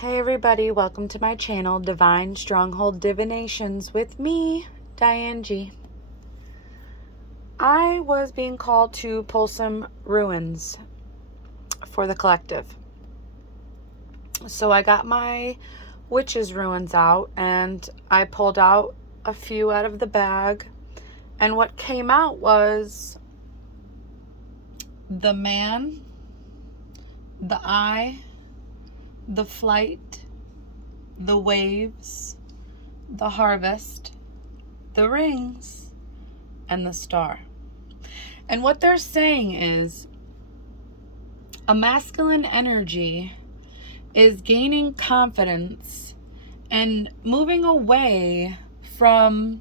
Hey everybody, welcome to my channel, Divine Stronghold Divinations with me, Diane G. I was being called to pull some runes for the collective. So I got my witch's runes out and I pulled out a few out of the bag. And what came out was the man, the eye, the flight, the waves, the harvest, the rings, and the star. And what they're saying is a masculine energy is gaining confidence and moving away from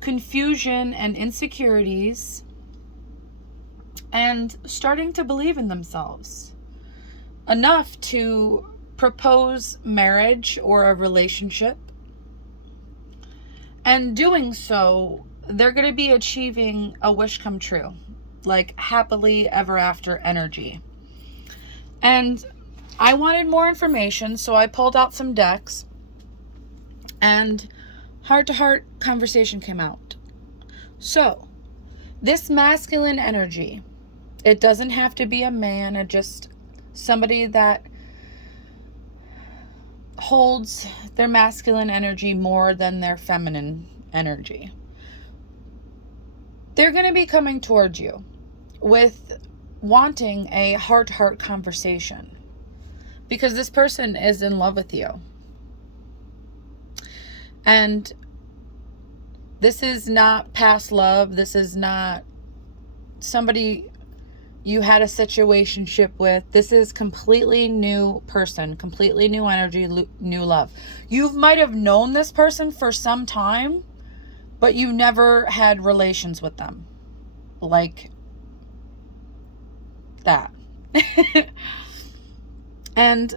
confusion and insecurities and starting to believe in themselves enough to propose marriage or a relationship. And doing so, they're going to be achieving a wish come true, like happily ever after energy. And I wanted more information, so I pulled out some decks and heart-to-heart conversation came out. So, this masculine energy, it doesn't have to be a man, it just somebody that holds their masculine energy more than their feminine energy. They're going to be coming towards you with wanting a heart-to-heart conversation because this person is in love with you. And this is not past love. This is not somebody you had a situationship with. This is completely new person, completely new energy, new love. You might have known this person for some time, but you never had relations with them. Like that. And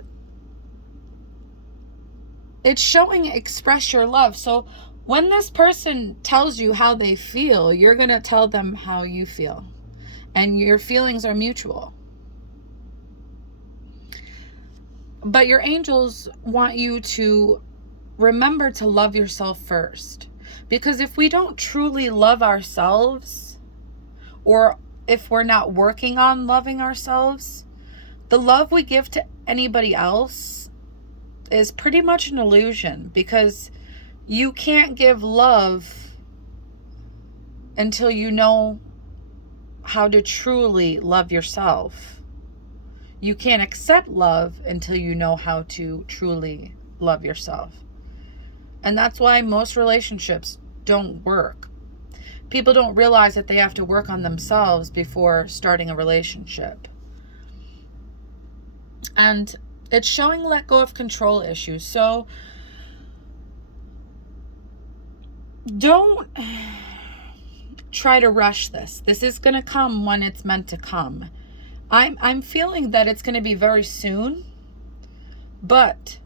it's showing express your love. So when this person tells you how they feel, you're going to tell them how you feel. And your feelings are mutual. But your angels want you to remember to love yourself first. Because if we don't truly love ourselves, or if we're not working on loving ourselves, the love we give to anybody else is pretty much an illusion. Because you can't give love until you know how to truly love yourself. You can't accept love until you know how to truly love yourself. And that's why most relationships don't work. People don't realize that they have to work on themselves before starting a relationship. And it's showing let go of control issues. So don't try to rush this. This is going to come when it's meant to come. I'm feeling that it's going to be very soon, but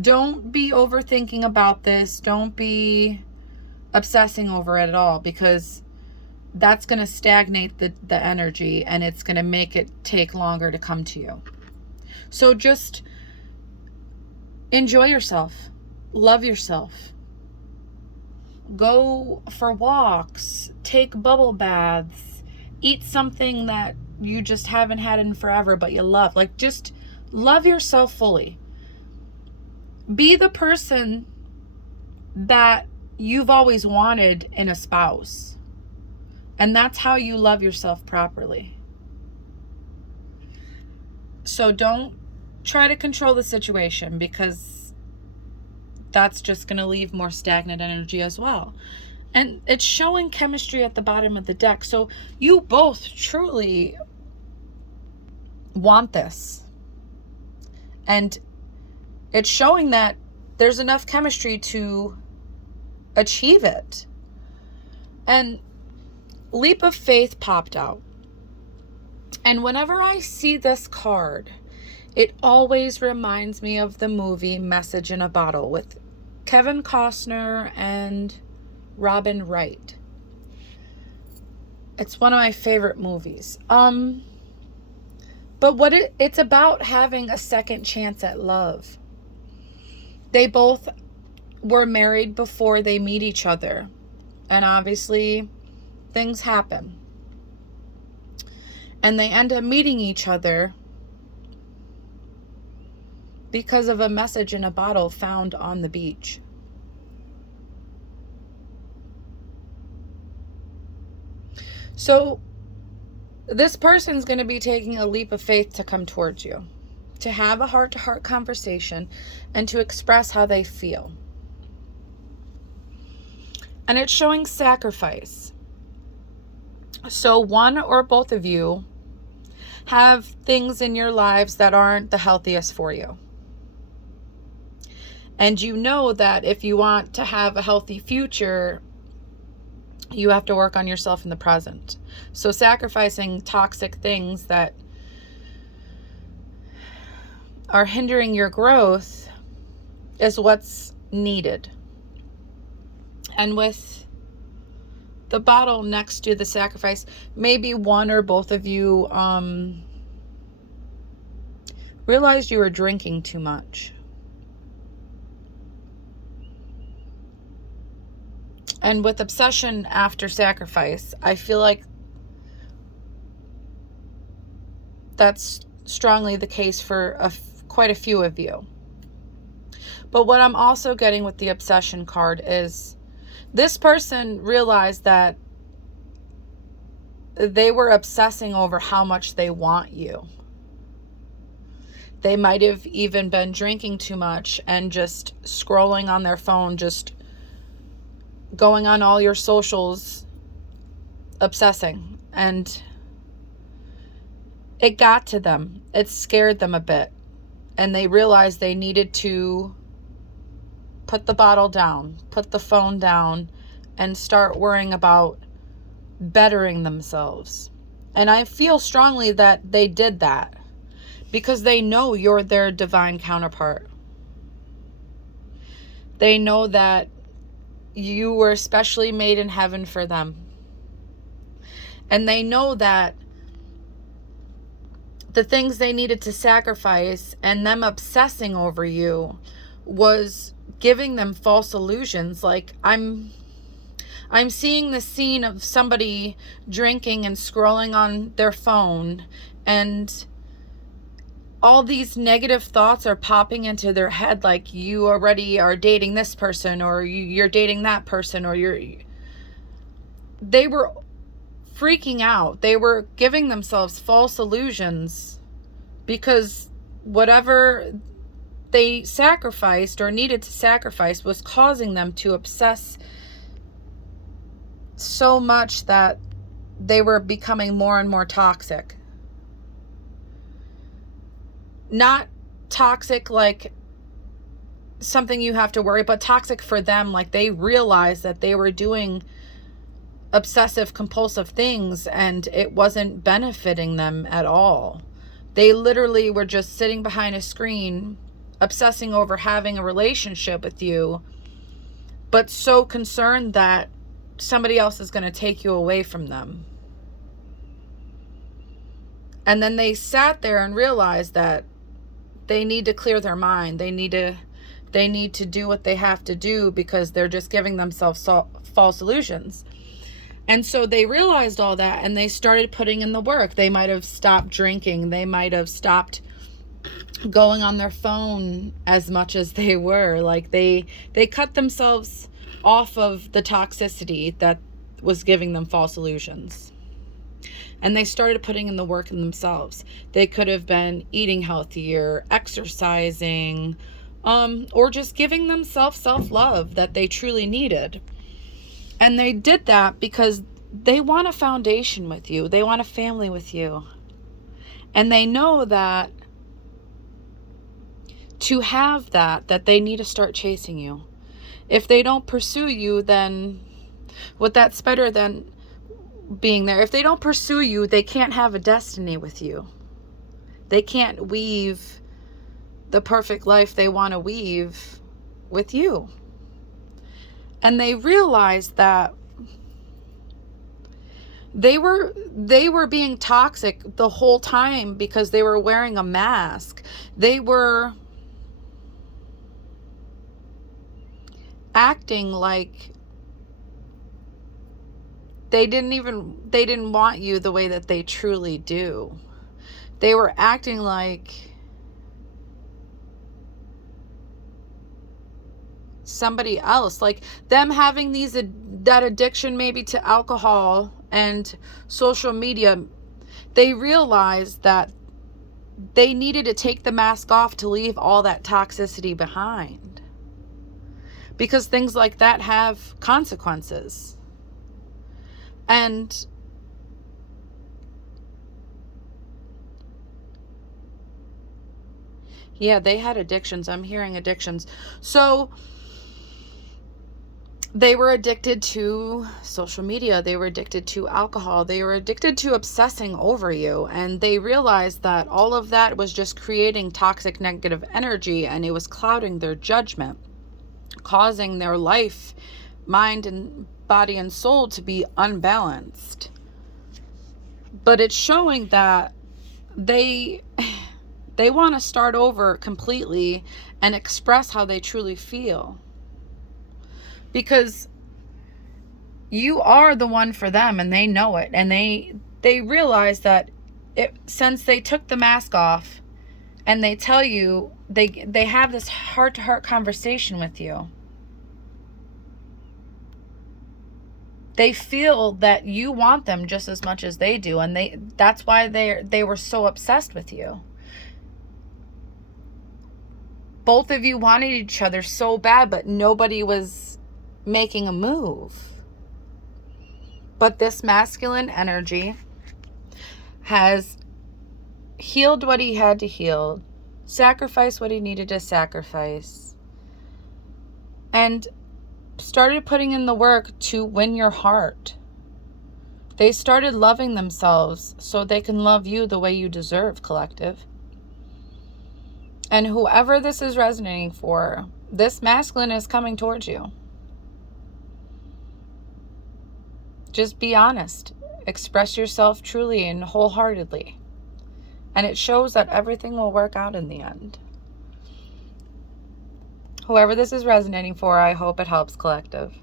don't be overthinking about this. Don't be obsessing over it at all, because that's going to stagnate the energy and it's going to make it take longer to come to you. So just enjoy yourself. Love yourself. Go for walks, take bubble baths, eat something that you just haven't had in forever but you love. Like, just love yourself fully. Be the person that you've always wanted in a spouse. And that's how you love yourself properly. So don't try to control the situation, because that's just going to leave more stagnant energy as well. And it's showing chemistry at the bottom of the deck. So you both truly want this. And it's showing that there's enough chemistry to achieve it. And Leap of Faith popped out. And whenever I see this card, it always reminds me of the movie Message in a Bottle with Kevin Costner and Robin Wright. It's one of my favorite movies. But what it's about having a second chance at love. They both were married before they meet each other. And obviously, things happen. And they end up meeting each other because of a message in a bottle found on the beach. So this person's going to be taking a leap of faith to come towards you, to have a heart-to-heart conversation, and to express how they feel. And it's showing sacrifice. So one or both of you have things in your lives that aren't the healthiest for you. And you know that if you want to have a healthy future, you have to work on yourself in the present. So sacrificing toxic things that are hindering your growth is what's needed. And with the bottle next to the sacrifice, maybe one or both of you realized you were drinking too much. And with obsession after sacrifice, I feel like that's strongly the case for quite a few of you. But what I'm also getting with the obsession card is this person realized that they were obsessing over how much they want you. They might have even been drinking too much and just scrolling on their phone, just going on all your socials, obsessing. And it got to them. It scared them a bit. And they realized they needed to put the bottle down, put the phone down, and start worrying about bettering themselves. And I feel strongly that they did that because they know you're their divine counterpart. They know that you were especially made in heaven for them. And they know that the things they needed to sacrifice and them obsessing over you was giving them false illusions. Like, I'm seeing the scene of somebody drinking and scrolling on their phone, and all these negative thoughts are popping into their head, like you already are dating this person, or you're dating that person, or they were freaking out. They were giving themselves false illusions because whatever they sacrificed or needed to sacrifice was causing them to obsess so much that they were becoming more and more toxic. Not toxic like something you have to worry, but toxic for them. Like, they realized that they were doing obsessive compulsive things and it wasn't benefiting them at all. They literally were just sitting behind a screen obsessing over having a relationship with you, but so concerned that somebody else is going to take you away from them. And then they sat there and realized that they need to clear their mind. They need to do what they have to do because they're just giving themselves false illusions. And so they realized all that and they started putting in the work. They might have stopped drinking. They might have stopped going on their phone as much as they were. Like, they cut themselves off of the toxicity that was giving them false illusions. And they started putting in the work in themselves. They could have been eating healthier, exercising, or just giving themselves self-love that they truly needed. And they did that because they want a foundation with you. They want a family with you. And they know that to have that they need to start chasing you. If they don't pursue you, then with that spider then being there, if they don't pursue you, they can't have a destiny with you. They can't weave the perfect life they want to weave with you. And they realized that they were being toxic the whole time because they were wearing a mask. They were acting like they didn't want you the way that they truly do. They were acting like somebody else, like them having that addiction maybe to alcohol and social media. They realized that they needed to take the mask off to leave all that toxicity behind, because things like that have consequences. And yeah, they had addictions. I'm hearing addictions. So they were addicted to social media. They were addicted to alcohol. They were addicted to obsessing over you. And they realized that all of that was just creating toxic negative energy, and it was clouding their judgment, causing their life, mind and body and soul to be unbalanced. But it's showing that they want to start over completely and express how they truly feel. Because you are the one for them, and they know it. And they realize that since they took the mask off, and they tell you, they have this heart-to-heart conversation with you. They feel that you want them just as much as they do, and that's why they were so obsessed with you. Both of you wanted each other so bad, but nobody was making a move. But this masculine energy has healed what he had to heal, sacrificed what he needed to sacrifice, and started putting in the work to win your heart. They started loving themselves so they can love you the way you deserve, collective. And whoever this is resonating for, this masculine is coming towards you. Just be honest. Express yourself truly and wholeheartedly. And it shows that everything will work out in the end. Whoever this is resonating for, I hope it helps, collective.